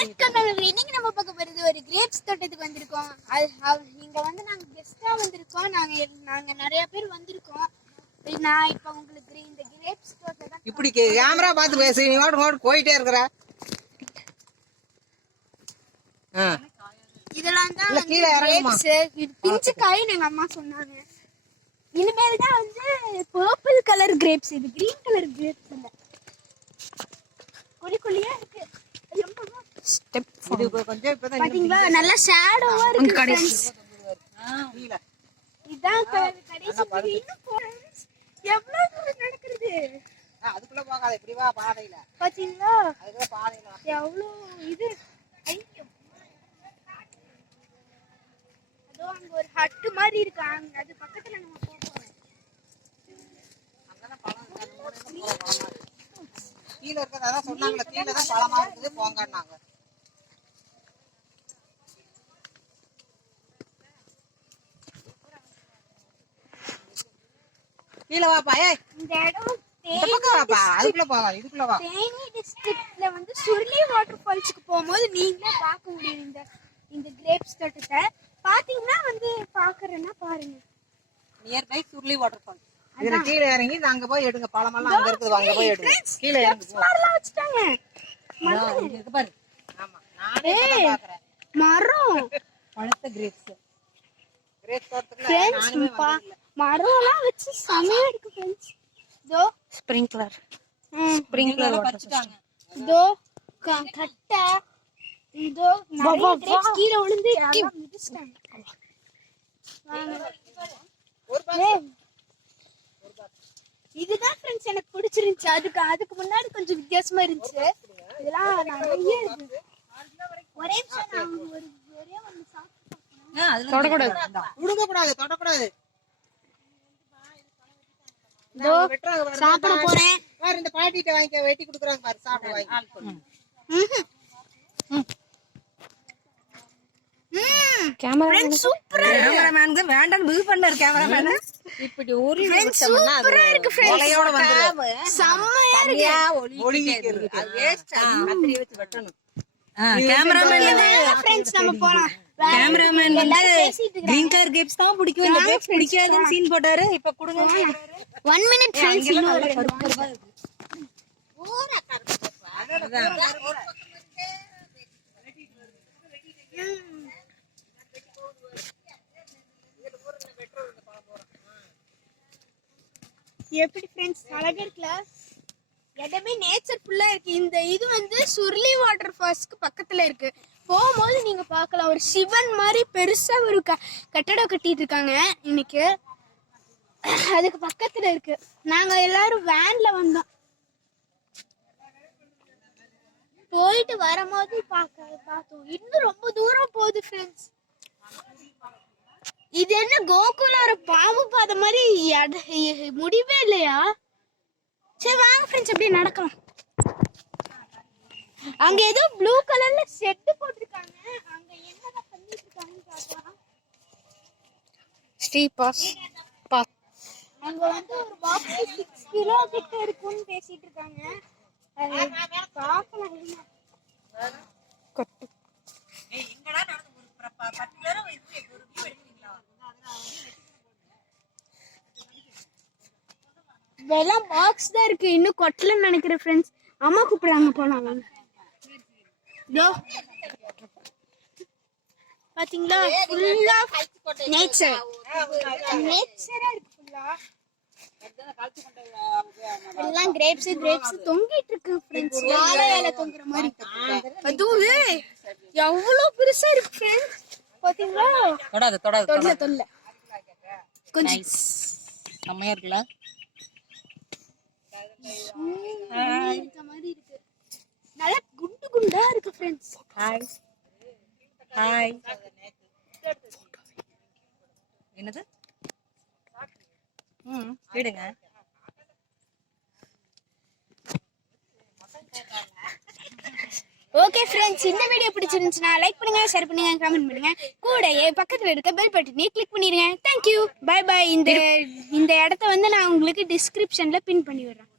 வணக்கம் நண்பர்களே, இன்னைக்கு நம்ம பார்க்க போறது ஒரு கிரேப்ஸ் தோட்டத்துக்கு வந்திருக்கோம். இங்க வந்து நாங்க கெஸ்டா வந்திருக்கோம். நாங்க நிறைய பேர் வந்திருக்கோம். நான் இப்ப உங்களுக்கு இந்த கிரேப்ஸ் தோட்டத்தை இப்படி கேமரா பார்த்து பேசு. நீ ஓடு போயிட்டே இருக்கிற. இதெல்லாம் தான் கிரேப்ஸ். இது பிஞ்சு காய் எங்க அம்மா சொன்னாங்க. இனிமேல் தான் வந்து பர்பிள் கலர் கிரேப்ஸ், இது கிரீன் கலர் கிரேப்ஸ் இல்ல. குழியா இருக்கு. பாத்தீங்களா, நல்ல ஷேடோவா இருக்கு. இதான் கடைசி. எவ்வளவு தூரம் நடக்குது அதுக்குள்ள போகாத, இப்படி வா பாதையில. பாத்தீங்களா அதுக்குள்ள பாதையில எவ்வளவு இது. அதோ அங்க ஒரு ஹட் மாதிரி இருக்கு, அங்க அது பக்கத்துல நம்ம போறோம். அங்கதான் பழம் கீழே இருக்கிறதா சொன்னாங்களே, கீழே தான் பழமா இருக்குது போங்கன்னாங்க. கீழே வாப்பா. இந்த இடம் அதுக்குள்ள போவா, இதுக்குள்ள வா. தேனி டிஸ்ட்ரிக்ட்ல வந்து சுருளி வாட்டர்ஃபால்ஸ்க்கு போகும்போது நீங்களே பார்க்க முடியும் இந்த கிரேப்ஸ் தோட்டத்தை. பாத்தீங்கன்னா வந்து பாக்குறேன்னா பாருங்க, நியர்பை சுருளி வாட்டர்ஃபால்ஸ். இதுல கீழே இறங்கி அங்க போய் எடுங்க, பழமெல்லாம் அங்க இருக்குது, அங்க போய் எடுங்க. கீழே இறங்கி மரம்லாம் வச்சுட்டாங்க. இங்க பாரு. ஆமா, நானே பாக்குறேன். மரம் பழுத்த கிரேப்ஸ் தோட்டத்துக்குள்ள மரம்லாம் வச்சு செமையா இருக்கு फ्रेंड्स. இதோ ஸ்ப்ரிங்க்லர் வச்சுட்டாங்க. இதோ கட்ட, இதோ நிறைய கிரேப்ஸ் கீழ விழுந்து எல்லாம் மிதிச்சிட்டாங்க. இதுதான் फ्रेंड्स எனக்கு பிடிச்சிருந்துச்சு. அதுக்கு முன்னாடி கொஞ்சம் வித்தியாசமா இருந்துச்சு. இதெல்லாம் நிறைய இருக்கு. ஒரே நிமிஷம், நான் ஒரே ஒன்னு சாப்பிட்டு தொடக்கூடாது, தொடக்கூடாது. இதோ சாப்பிட போறேன். பாரு, இந்த பாட்டிட்ட வாங்கி வெட்டி குடுக்குறாங்க பாரு, சாப்பிட வாங்கி. கேமராமேன் சூப்பரா இருக்கு. கேமராமேன் வேண்டாம் பில் பண்ணாரு கேமராமேன். இப்படி ஒரு சூப்பரா இருக்கு फ्रेंड्स. ஒலையோட வந்து செம்மையா இருக்கு. ஒளிக்கிறது அது வேஸ்ட். கத்திரி வச்சு வெட்டணும். கேமராமேன் फ्रेंड्स நம்ம போலாம். கேமராமேன் வந்து கிரீன் கலர் கிரேப்ஸ் தான் பிடிக்கும், இந்த கிரேப்ஸ் பிடிக்காதுன்னு சீன் போட்டாரு. இப்ப கொடுங்க 1 minute फ्रेंड्स. இன்னொரு எப்படி फ्रेंड्स அழகா இருக்குல. இடமே நேச்சர் ஃபுல்லா இருக்கு. இந்த இது வந்து சுருளி வாட்டர் ஃபால்ஸ்க்கு பக்கத்துல இருக்கு. போகும்போது நீங்க பார்க்கலாம், ஒரு சிவன் மாதிரி பெருசா ஒரு கட்டடம் கட்டிட்டு இருக்காங்க இன்னைக்கு. அதுக்கு பக்கத்துல இருக்கு. நாங்க எல்லாரும் வேன்ல வந்தோம். போயிட்டு வரும்போது பார்த்தோம். இன்னும் ரொம்ப தூரம் போகுது फ्रेंड्स. இது என்ன கோகுல ஒரு பாம்பு பாதை மாதிரி முடிவே இல்லையா? சரி வாங்க फ्रेंड्स, அப்படியே நடக்கலாம். அங்க ஏதோ ப்ளூ கலர்ல செட் போட்டுருக்காங்க. அங்க என்னடா பண்ணிட்டு இருக்காங்கன்னு பார்க்கலாம். ஸ்ரீபாஸ் அங்க வந்து ஒரு பாக்ஸ் 6 கிலோ கிட்ட இருக்குன்னு பேசிட்டு இருக்காங்க. பார்க்கலாம். எங்கடா நடந்து ஒரு 10 நேரம் ஒரு வியூ எடுத்தீங்களா? இதெல்லாம் பாக்ஸ் தான் இருக்கு, இன்னும் கொட்டலன்னு நினைக்கிறேன் फ्रेंड्स. அம்மா கூப்பிடுறாங்க, போலாம். இதோ பாத்தீங்களா, ஃபுல்லா நேச்சரா இருக்கு. ஃபுல்லா எல்லாம் கிரேப்ஸ் தொங்கிட்டு இருக்கு फ्रेंड्स. வாழை இலை தொங்குற மாதிரி. அதுவும் எவ்வளவு பெருசா இருக்கு फ्रेंड्स. பாத்தீங்களா, தொல்ல கொஞ்சம் செம்மையா இருக்குல்ல. இருக்க மாதிரி இருக்கு. நல்ல குண்டு குண்டா இருக்கு फ्रेंड्स. ஹாய் என்னது விடுங்க. ஓகே फ्रेंड्स, இந்த வீடியோ பிடிச்சிருந்துச்சுன்னா லைக் பண்ணுங்க, ஷேர் பண்ணுங்க, கமெண்ட் பண்ணுங்க. கூட பக்கத்துல இருக்க பெல் பட்டனை கிளிக் பண்ணிருங்க. Thank you, bye bye. இந்த இடத்த வந்து நான் உங்களுக்கு டிஸ்கிரிப்ஷன்ல பின் பண்ணி விடுறேன்.